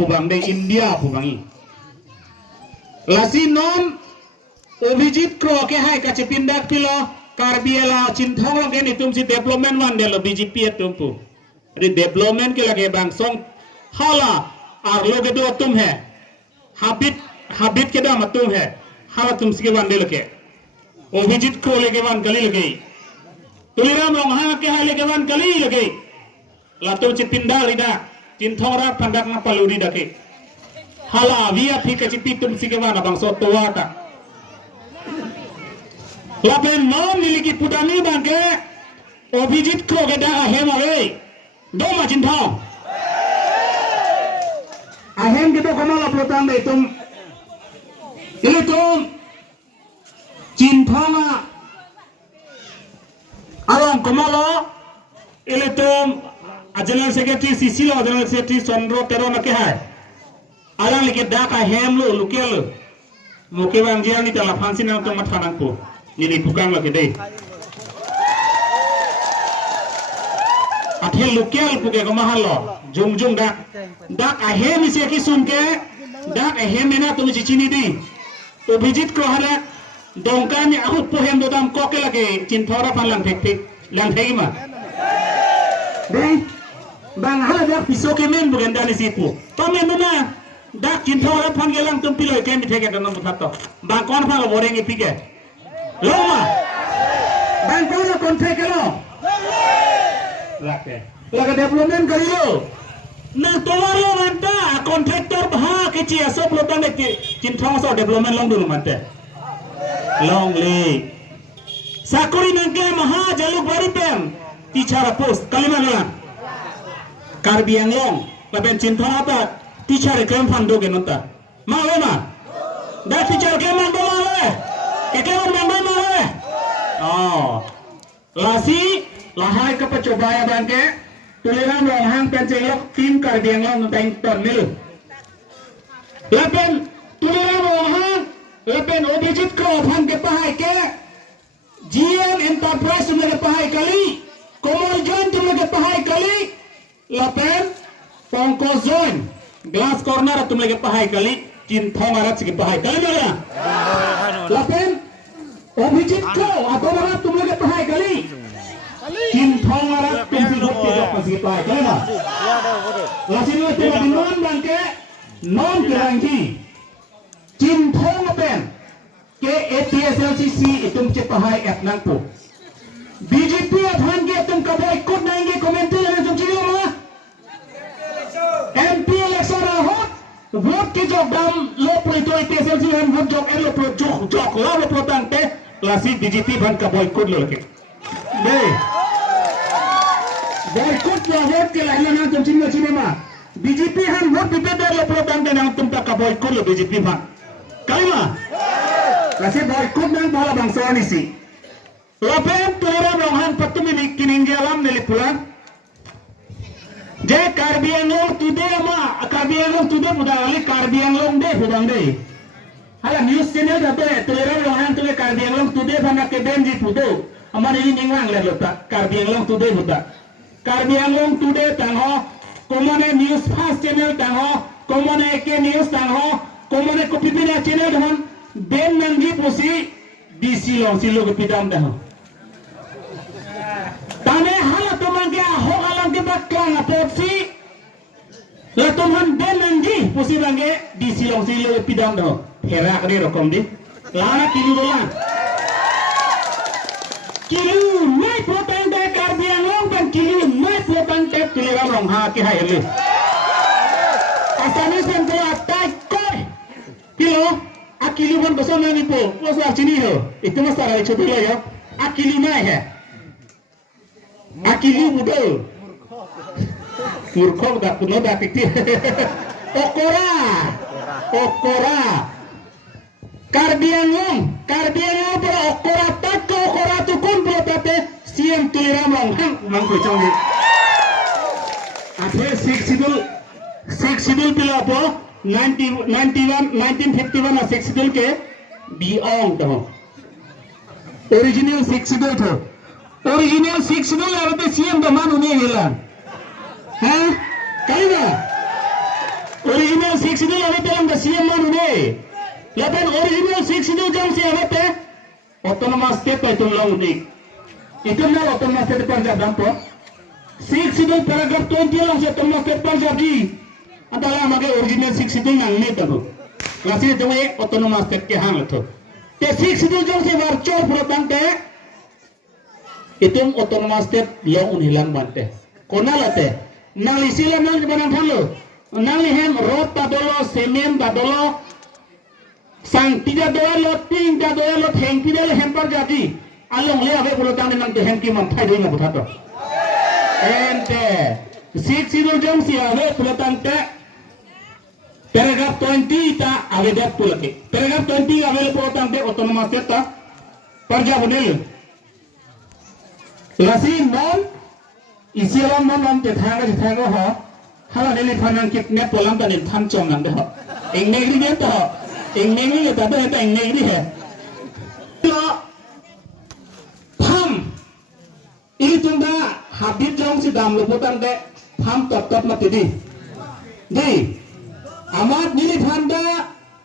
phubang de India phubangi lasi non Obhijit Kro ke hai ka chepindak pilo Karbiela Chinthong lo ke ni tum si development wan de lo BJP tumpu ri development ke lage bang song hala ar lo ke do tum hai habit ke da matum hai hala tum si ke wan de lo ke Obhijit Kro le ke wan kali lage Tuliram long ha ke hai le ke wan kali lage la tum chepindak rida Chinthong ra pandak na paluri dake hala via phika chipi tum si ke wan abang so towa ta Lapen non miliki putani bangke Obhijit Kro ke da ahem ore do ma Chinthong ahem gitu kono plotang de tum ile tum Chinthong along komalo ile tum General Secretary Sisilo General Secretary Sondro Tero na ke hai alang like da ka hem lo lukel muke bang jian ni tala fansi na tum mathanang po Nili bukang lagi deh. Athel lukial puke ko mahal lo. Jung dak ahem isi ki sunke dak ahem mena tumi cicini di. Obhijit Kro hala dongkan ni aku pohem dodam koke lagi Chinthora pan lang thek lang thei ma. Deh bang hala dak piso ke men bukan dani sipu. Pamen mana dak Chinthora pan gelang tum piloi ken theke danam buthato. Bang kon pha lo boreng ipike. Loma, bangkau lo kontrak lo, laga development kali lo, nah tolar lo manta kontraktor bah keci asap lo tanda ke Chinthong so development long dulu manta, long le, sakuri nangke maha jaluk baru pem, ticara post kali mana, Karbi Anglong, lapen Chinthong apa, ticara kem fando ke nota, malu mah, dah ticara kem mando malu. Kekelaman mamai mare. Oh. Lasi lahai ke pecobaya bangke. Tuliran longhang pencelok tim Karbiang long teng ton milu. Lepen tuliran longhang lepen Obhijit Kro phan ke pahai ke. GM Enterprise tumle ke pahai kali. Komoljan tumle ke pahai kali. Lepen Pongko Zone Glass Corner tumle ke pahai kali. Chinthong arat ke pahai kali mana? Lapen Obhijit Kro atau mana tumle ke pahai kali Chinthong arat tumsi hotte jok masih pahai kali na lasin lo tiba di non bangke non kerangki Chinthong apen ke ATSLCC itum ce pahai etnang po BJP adhan ke tum kaboy ikut nainge komentar yang tum cilo ma MP election ahot vote ke jok dam lo pro ATSLC han vote jok elo pro jok lo pro tante klasi BJP ban ka boycott lo ke de boycott lo vote ke lahla na tum chinna cinema BJP han vote dipede lo pro tante na tum ka boycott lo BJP ban kalima klasi boycott nang bola bangsa ni si lopen tura rohan patumi kininggalam nelipulan Jai Karbi Anglong today ama Karbi Anglong today muda kali Karbi Anglong deh budang deh. Hala news channel dapat telera lohan tuh Karbi Anglong today bana ke benji pudo. Amar ini ningwang le lota Karbi Anglong today buta. Karbi Anglong today tangho komone news fast channel tangho komone ke news tangho komone kopipina channel dhon ben nangi posi di silo ke pidam dah. Tane hala tomangge ho alam ke baklang apopsi la toman ben nangi posi bangge di silo ke pidam dah. Herak ni rokom di lana kilu dolan kilu mai potang de Karbi Anglong dan kilu mai potang de Tuliran Rongha ke haile asane sen ko atai koi kilo akilu ban besona ni po posa chini ho itu masara choto lo yo akilu mai hai akilu budol murkho da kuno da tikti okora Karbi Anglong per okora tak ke okora tu kun protate CM Tuliran Rongha mang ko chong ni aphe Sikh Sidul pila po 1951 और Sikh Sidul के बियॉन्ड हो original Sikh Sidul था original Sikh Sidul आरते सीएम दमान उन्हें हिला हैं कहीं ना original 62 awet dalam dasiam manu ne. Lapan original 62 jam si awet autonomous state pa itong unik. Itu na autonomous state Punjab dampo. 62 paragraph 20 lang sa autonomous state Punjab ji. Antara mage original 62 nang ne tabo. Lasi itu autonomous state ke hang itu. Te 62 jam si warcol puratang te. Itu autonomous state law unhilang bante. Kona late. Nang isila nang banang thalo. Nang lihem road padolo semen padolo sang tidak doa lot ting tidak doa lot heng tidak lempar jadi along le ave pulo tang nang heng ki mam thai doi na buthato ente sik sidul jam si ave pulo tang te paragraph 20 ta ave dat pulo ke paragraph 20 ave pulo tang te autonomous state ta parja bodel lasi non isilam non te thanga ho hala dele phanan kidnap polam ta nin tham chong nang de ho eng negri ne ta eng negri le ta de ta eng negri hai lo tham ini tunda habib jong si dam lo potan de tham top top na tidi di amat nili phanda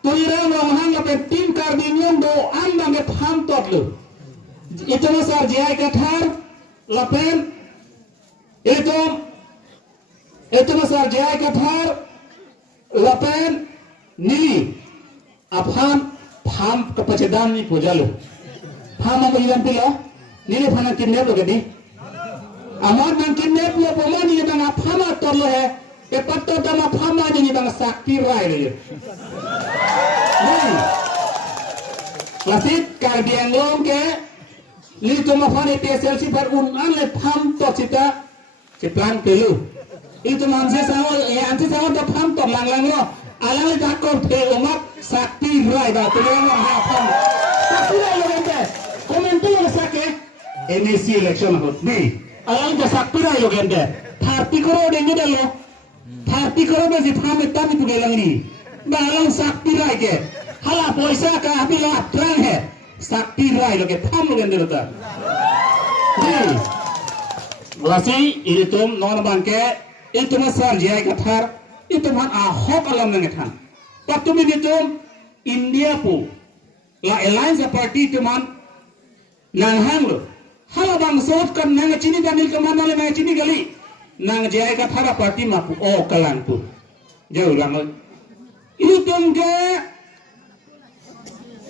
toira long hang la pe tim karbinium do an na me tham top lo itna sar jai kathar lapen itu masar jaya kathar lapen nili apam pham kepacedan ni pujalo pham apa ilan pila nili phana kidnap lo gadi amar nang kidnap lo pomani ni bang pham ator lo hai ke patto tama pham ni bang sakti rai lo ni lasit karbiang long ke li to ma phane PSLC par un an le pham to cita ke plan pelu itu manse sama anse sama to pham to lang lo alang le dak ko the omak sakti rai ba to yang ha pham sakti rai lo gente komento lo sake NSC election hot ni alang to sakti rai lo gente 30 crore dengi dalo 30 crore be pham eta ni pugelang ni ba alang sakti rai ke hala paisa ka api la trang hai sakti rai lo ke pham lo gente lo ta ni lasi iritum non bangke itu masal jaya kathar itu man ahok alam nengethan waktu itu India pu la alliance party itu man nang hang lo hala bang sot kan nang chini danil kamana le nang chini gali nang jaya kathar party ma pu o kalang pu jauh lang itu tungge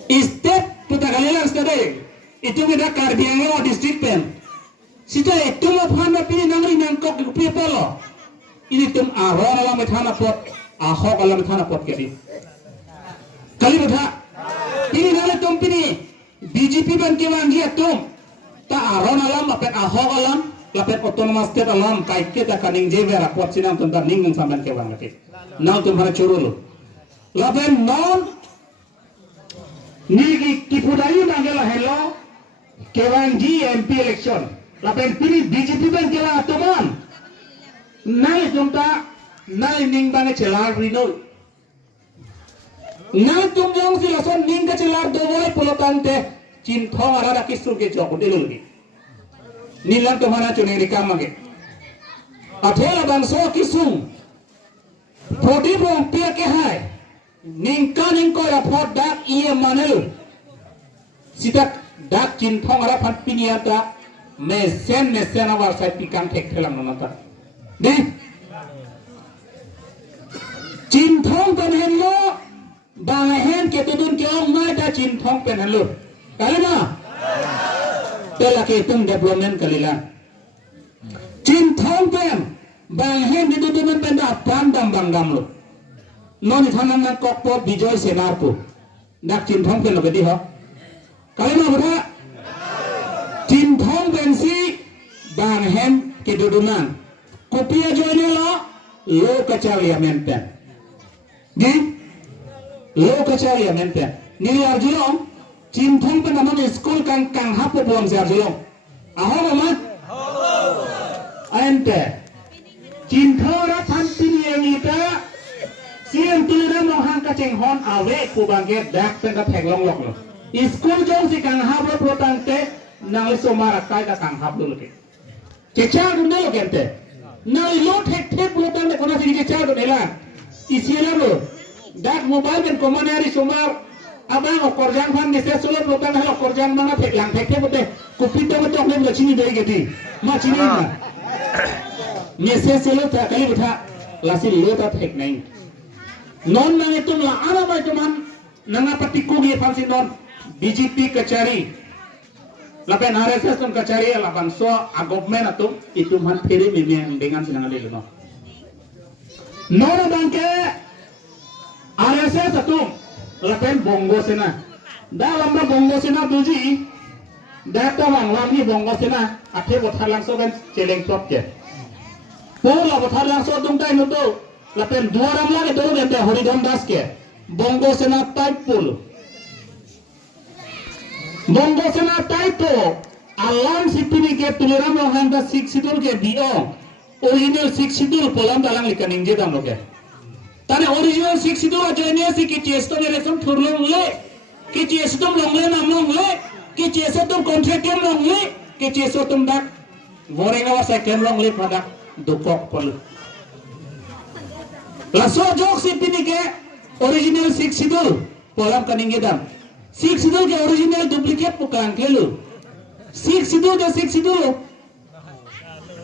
step puta galila stade itu kita Karbiang district pen sita itu ma phana pini nangri nang kok pi polo ini tum aron alam thana pot ahok alam thana pot kedi kali betha ini nale tum pini BJP ban ke wangi tum ta aron alam apet ahok alam lapet autonomous state alam kai ke ta kaning je vera pot sinam tum ta ning samban ke wang ke now tum hara churulu lapen non ni ki pudai mangela hello kewangi MP election lapen pini BJP ban ke la toman nai jumta nai ning bang celar rino nai tum jong si lason ning ka celar do boy polotan te chin thong ara da kisul ke jok delul gi nilang to mana chune ri kamage athela bang so kisung prodi bong pia ke hai ning ka ning ko ra phot dak ie manel sitak dak chin thong ara phat piniata mesen awar sai pikang thek thelang nonata đi chim thong pen hen lo bang hen ke tudun ke ong mai ta chim thong pen hen lo kali ma tela ke tung development kalila chim thong pen bang hen di tudun pen da pram dam bang dam lo non ni thanan na kok po bijoy senar ko dak chim thong pen lo ke di ho kali ma budha chim thong pen si bang hen ke tudunan Kopia join lo kacari amenten. Di lo kacari amenten. Ni arjulong cim thong pe naman school kang hapo buang si arjulong. Aho mama? Ente cim thora thampini yang ita siang tulira mohang kaceng hon awe ku bangget dak pen ka thek long lok lo. School jong si kang hapo protante nang somara kai ka kang hapo lo ke. Cecha dulu lo kente. Nai lo thek thek lo tan de kona si cecha do dela isinya lo dak mobile kan komanari sumar abang okorjang fan nese sulap lutan hal okorjang mana pek lang pek pek kupita macam ni macam ni dari geti macam ni na nese sulap tak kali betha lasi lutan pek naik non nang itu lah ana mai cuman nanga patiku gi fansi non BJP kacari lapen RSS ton kacari lapan so agopmen atum itu man peri memang dengan senang lele no non bangke RSS atum lapen bongo sena dalam bongo sena tuji data wang lami bongo sena ate bothar langso kan celeng top ke pola bothar langso tung tai nuto lapen duaram lage do bente Horidon Das ke bongo sena type pul bongo sena type alam sipini ke tuliram rohan da 6 sidul ke dio original 6 sidul polam dalang likaning je dam loke tane original 6 sidul ajene si ki chesto generation thurlong le ki chesto longle namong le ki chesto contract kem long le ki chesto tum dak vorenga wa second long le pada dukok pol laso jok sipini ke original 6 sidul polam kaning je dam 6 sidul ke original duplicate pukan kelu 6 sidul ke 6 sidul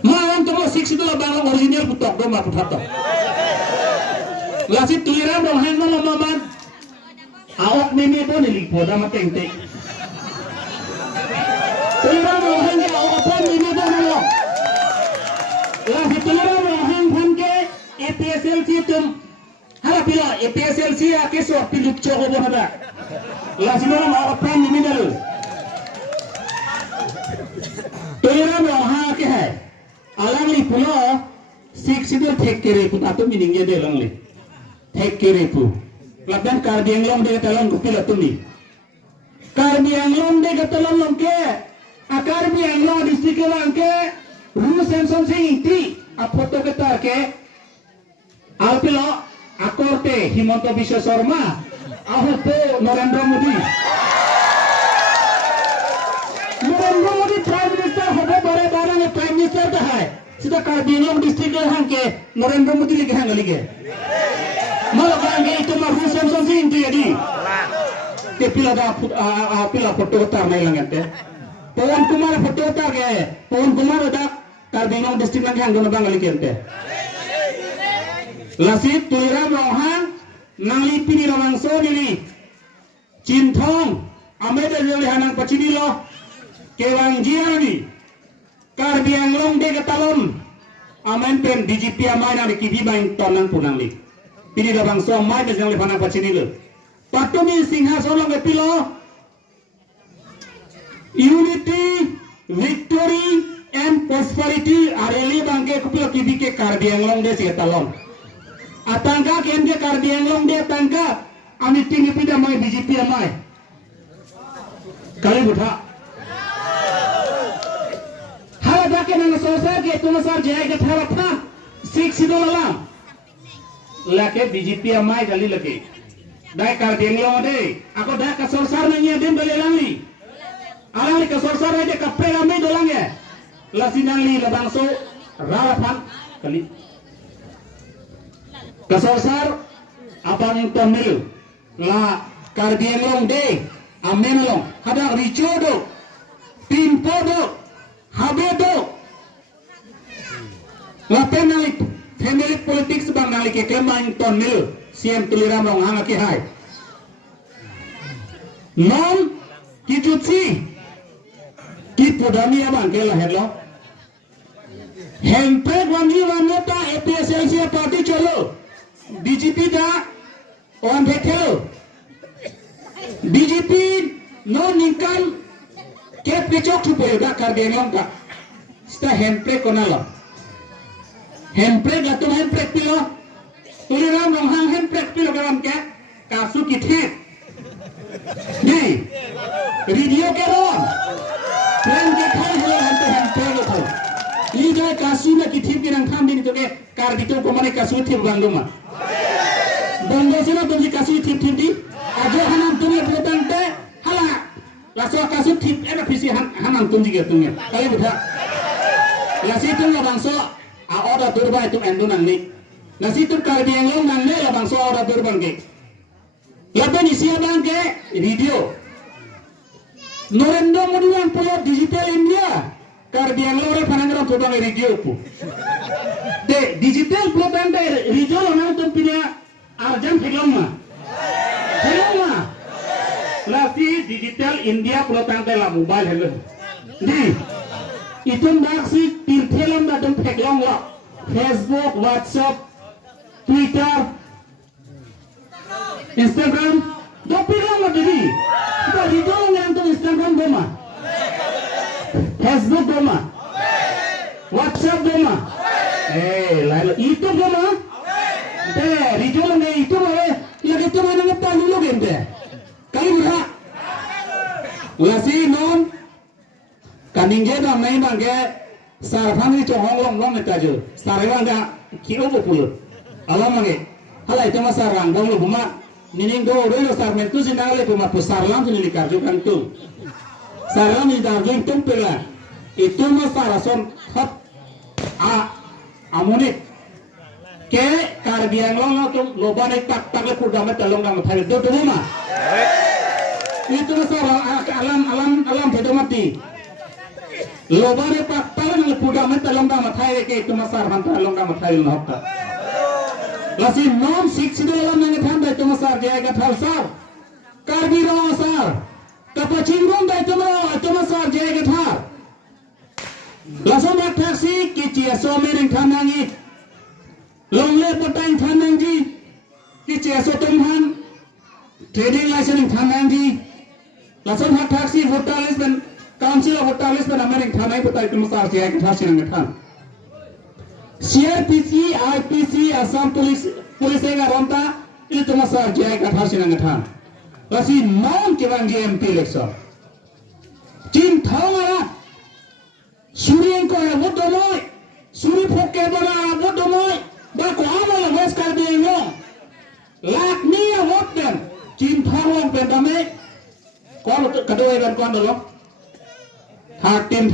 malam tuh 6 sidul abang original putok do ma puthato lasi tuliran dong hang no maman awak mimi pun ni poda mateng te tuliran dong hang ke awak pun mimi pun no lasi tuliran dong hang pun ke APSLC tum hala pila APSLC ake so piluk chogo bo hada lasi no awak pun mimi dalu tuliran dong hang ke hai alang li pulo 6 sidul thek kere puta tum meaning ye de long li thek kere pu laban Karbi Anglong de talon kupila tumi Karbi Anglong de talon longke Karbi Anglong district ke langke rules and something iti a photo kita ke alpilo akorte Himanto Biswa Sarma ahupo Narendra Modi prime minister hobo bare bare ne prime minister da hai sida Karbi Anglong district ke hang ke Narendra Modi lege hang lege malah bangga itu mah rusak something itu jadi. Ke pila foto tar naik langat ya. Pawan Kumar foto tar ke. Pawan Kumar ada Karbi Anglong district lagi hang dono bangga lagi ente. Lasit tuliram rohang nali pini rawang so nili. Cintong ameda jeli hanang pacini lo. Kewang jiani. Karbi Anglong de ketalon. Amen pen BJP amai nang kibi bain tonang punang li. Pini rawang so mai bezang le panang pacini lo. Patumi Singhason ke pilo unity, victory and prosperity areli bangke kupilo kibi ke Karbi Anglong de setalon. Atangka ken ke Karbi Anglong de atangka ami tingi pida mai BJP amai. Kali butha. Hala dake nang sosar ke tumasar jaya ke tharapna 6 sidolala. Lake BJP amai kali lagi. Dai Karbi Anglong de aku dah kasorsar nanya dem beli langi alang kasorsar aja kapre ramai dolang ya lasinang li labang so rarapan kali kasorsar abang yang tomil la Karbi Anglong de amenalong hadang ricodo pimpodo habedo la penalik family politics bang nali ke kemain tomil CM tuliram rong hanga ki hai non ki jutsi ki podami abang ke la hello hempe wangi waneta APSLC party cholo BJP da on dekelo BJP no nikam ke pechok chupo da Karbi Anglong ka sta hempe konalo hempe gato hempe pilo tuliram rong hang hempe pilo kawan ke kasu kithet ni video ke ron plan ke thai holo hante hempe lo tho li jai kasu na kithet ki rang tham din to ke Karbi to ko mane kasu thip banduma bongo sina tumji kasu thip thip di ajo hanam tumye protante hala laso kasu thip ena phisi hanam tumji ke tumye kali butha lasi tum la bangso a order durbai tum endu nang ni Nasi tu Karbi Anglong nang le labang so ora tur bangke. Laban isia bangke video. Narendra Modi yang punya digital India. Karbi Anglong re panangram tu bang video pu. De digital program de video nang tu punya arjan film ma. Film ma. Lasi digital India program de la mobile hello. Di itu maksi film da dum film la. Facebook, WhatsApp, Twitter, Instagram, dopilang lah jadi. Kita video yang tu Instagram doma, Facebook doma, WhatsApp doma. Lalu itu doma. Video yang itu mana? Lagi tu mana kita dulu gente. Kali berapa? Lasi non, kaningge dah main bangke. Sarfan ni cohong long kita je. Sarwan dah kilo berpuluh. Alam mangi. Halai tu masa randang lu buma. Nining do lo sarmen tu sindang le buma pusarlam tu ni karjukan tu. Sarlam ni darjun tu pela. Itu masa rason hot amunit. Ke karbiang long tu loba ni tak le kuda met long dam thai tu buma. Itu masa alam bedo mati. Loba ni tak le kuda met long dam thai ke itu masa hantar long dam thai lo hota. Lasi non 6 dalam yang tanda itu masar jaga thalsar Karbi rawasar kapacingron da itu masar jaga thar lasom rak taksi kici aso mering thanangi longle potang thanangi kici aso tumhan trading license thanangi lasom rak taksi votalis ben council of votalis ben amering thanai potang itu masar jaga thar sinang than CRPC, IPC, Assam Police yang ronta itu masa jaya kata sinang kata. Lasi non kebang GMP election. Jin tahu mana? Suri engkau yang bodoh moy, suri poke bola bodoh moy. Baku amal yang wes Karbi Anglong. Lak ni yang bodoh. Jin tahu yang pendame. Kau kedua yang kau dulu. 13,000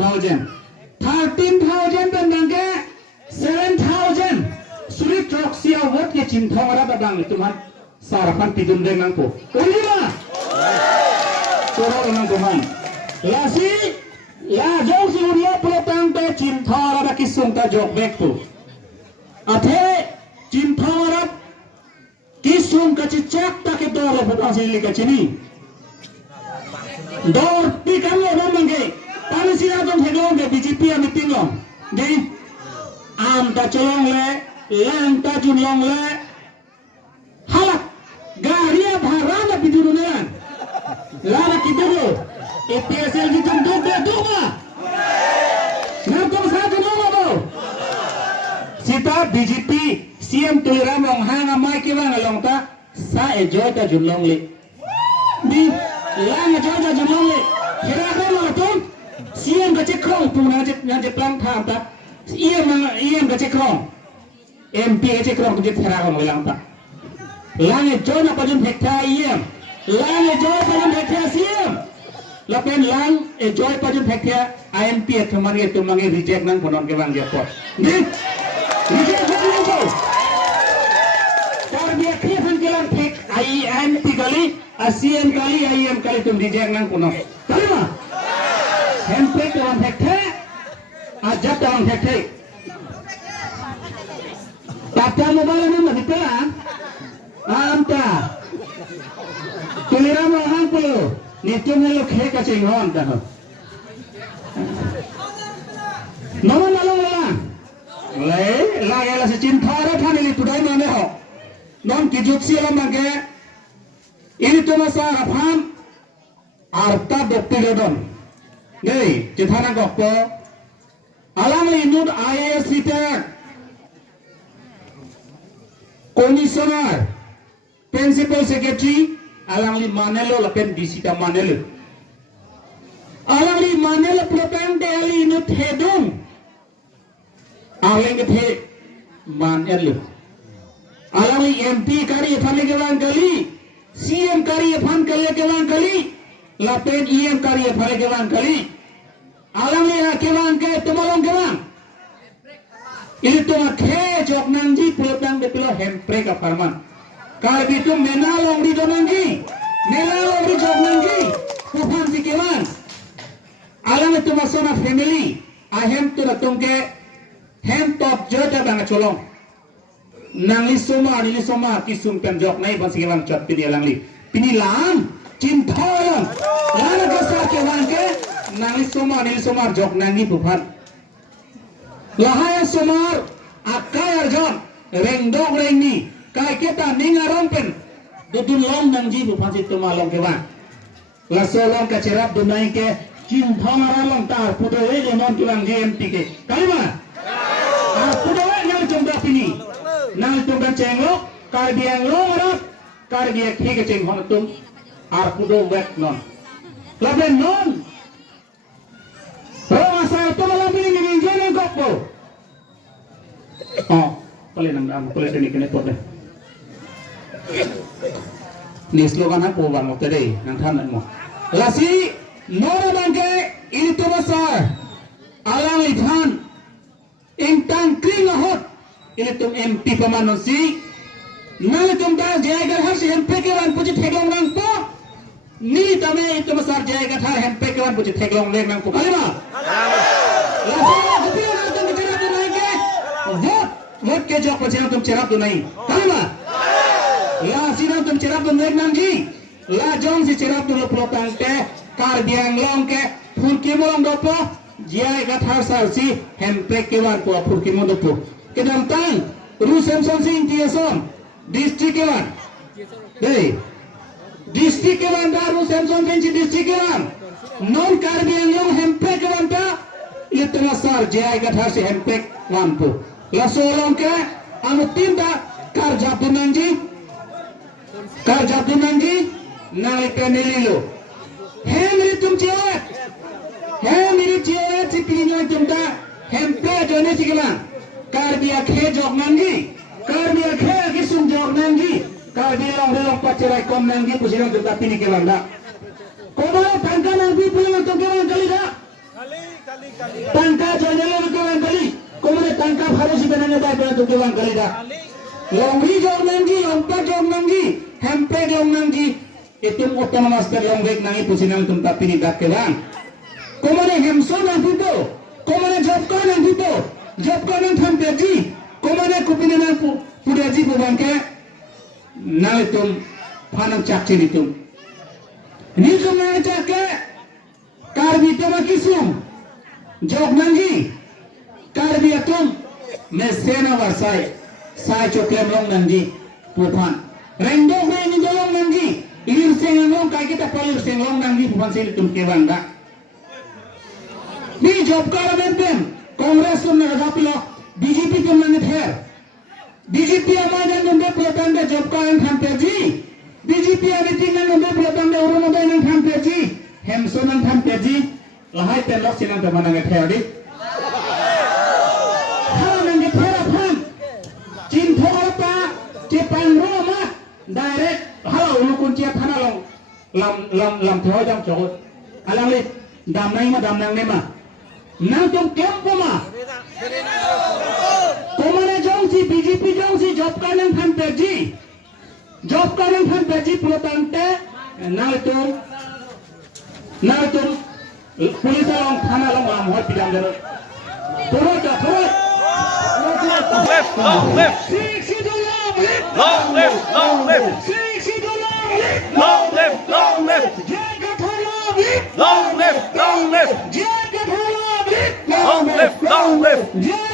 pendangke. 7,000 sulit truk sia wot ke cinta orang badang itu mah sarapan tidun dengan ko. Ulima. Turun dengan tuhan. Lasi ya jauh si uria pelotang te cinta orang kisung ta jok bek tu. Ate cinta orang kisung kecicak tak itu orang petang sini kecini. Dor pikan orang mangge. Panisi adon hedong de BJP meeting long. Di am ta colong le lang ta junlong le halak garia bharana bidurunan lara kiduru EPSL gitu duma nakom satu nama bo sita BJP CM tuliram long hanga mai ke bang long ta sa enjoy ta junlong le di lang enjoy ta junlong le kira ko lo tu CM ka cekrong puna je plan tham ta Iam ka cekrong MP ka cekrong tu thera ko lang ta lang enjoy na pajun hekta iam lang enjoy pajun hekta siam lapen lang enjoy pajun hekta IMP thumari tu mangi reject nang konon ke bang japot ni reject ko tar dia khian kelan thek IMP kali ASEAN kali IM kali tum reject nang konon terima MP konon hekta ajak dalam hektik. Tata mobile ni masih pelan. Anta. Kelira mohang puluh. Nitu melu khek kacing hon dah. Nama malang malang. Lagi lah secinta orang kan ini tudai mana ho. Non kijut sialam bangke. Ini tu masa harapan. Arta dokter don. Nih, cintana gokpo. Alam inut IAS retired Commissioner Principal Secretary alang li manelo lapen disita manelo alang li manelo propang deli inut hedung alang ke manelo alang li MP kari phane ke bang kali CM kari phane ke bang kali lapen EM kari phane ke bang kali alam ni kewan ke tumalong kewan Ili tuma khe jok nangji pulotang depilo hempre ka farman. Kar bitu mena longri donangji, mena longri jok nangji, pufan sikiman. Alam itu masona family, ahem tu datungke hem top jota bang colong. Nangli soma kisum pen jok nai bang sikiman cot pini alangli. Pini lam, cintolang, lana kasar ke wangke, nangli soma jok nanggi pufan. Lahaya somar akayar jam rengdog rengni kai kita ningarong pen dudun long nangji bu pansi tumalong ke wan la solong ka cerap dunai ke cin thongara long tar pudowe le non tulang JMP ke kalima pudowe nang jomda pini nang tumban cenglo kar biang long rap kar biak hi ke ceng hon tum ar pudo wet non laben non asal tu malam ini minjau gopo. Oh, boleh nang boleh ini kena pot deh. Ni slogan apa bang waktu deh nang than mo. Lasi nora bangke ini tu besar. Alang ithan intang kring hot ini tu MP pemanusi. Nang tu dah jaga harus MP ke wan puji teglong nang po. Ni tame itu besar jaga thar MP ke wan puji teglong leng nang po. Kalima. Vote ke jok pachina tum cerap tu nahi kalima la sina tum cerap tu nek nangji la jong si cerap tu lopotang te kar biang long ke phurki molong dopo jai ka thar sar si hempe ke wan po phurki mo dopo ke dam tang ru samson sing tiesom district ke wan dei district ke wan da ru samson sing district ke wan non kar biang long hempe ke wan ta itna sar jai ka thar si hempe wan po la solong ke anu tinda kar jabdu nangji nai penelilo hem ri cewek si pilihnya tumda hem pe jone sikila kar biya khe jok nangji kar biya khe kisum jok nangji kar biya long pacerai kom nangji pusirang tumda pini ke landa komara tangka nangji pulang to ke kali da tangka jone lo ke kali komare tangka bharosi benane bai bena to ke kali da longri jok nangji longpa jok nangji hempe jok nangji itum autonomous ke longrek nangi pusirang tumda pini da ke bang komare hemso nang pito komare jobka nang pito jobka nang thampeji komare kupine nang pudaji bubangke nang itum phanam chakche itum ni kumai chake karbi tama kisum jok nangji karbi atum mesena warsai sai choklem long nangji puphan rendo me ni dolong nangji ilir senglong kai kita palir senglong nangji puphan sel itum ke bangda ni job kara benten Congress तुमने रखा pillow BJP तुमने ठहर BJP हमारे नंदे प्रोटंडे job kara Thampi जी BJP अभी तीन नंदे प्रोटंडे उरुमोदय नंद थम्पे जी हेमसो नंद थम्पे जी लहाई पे लोग सिनाम तो मनांगे ठहर दी हाँ नंगे ठहर अपन चिंथों पा चिपन रोमा डायरेक्ट हालो उलुकुंचिया थाना lam thoi jam chot alang le dam nai ma dam nang ne ma nang tum kem poma komane jong si BJP jong si job kanang than peji protante nang tum police long thana long am hoi pidam jaro thoro Long left. 60 Long left. Long left. 60 Long left. Long left. jaga thalo Long left. Long left. jaga thalo Long left. Long left. jaga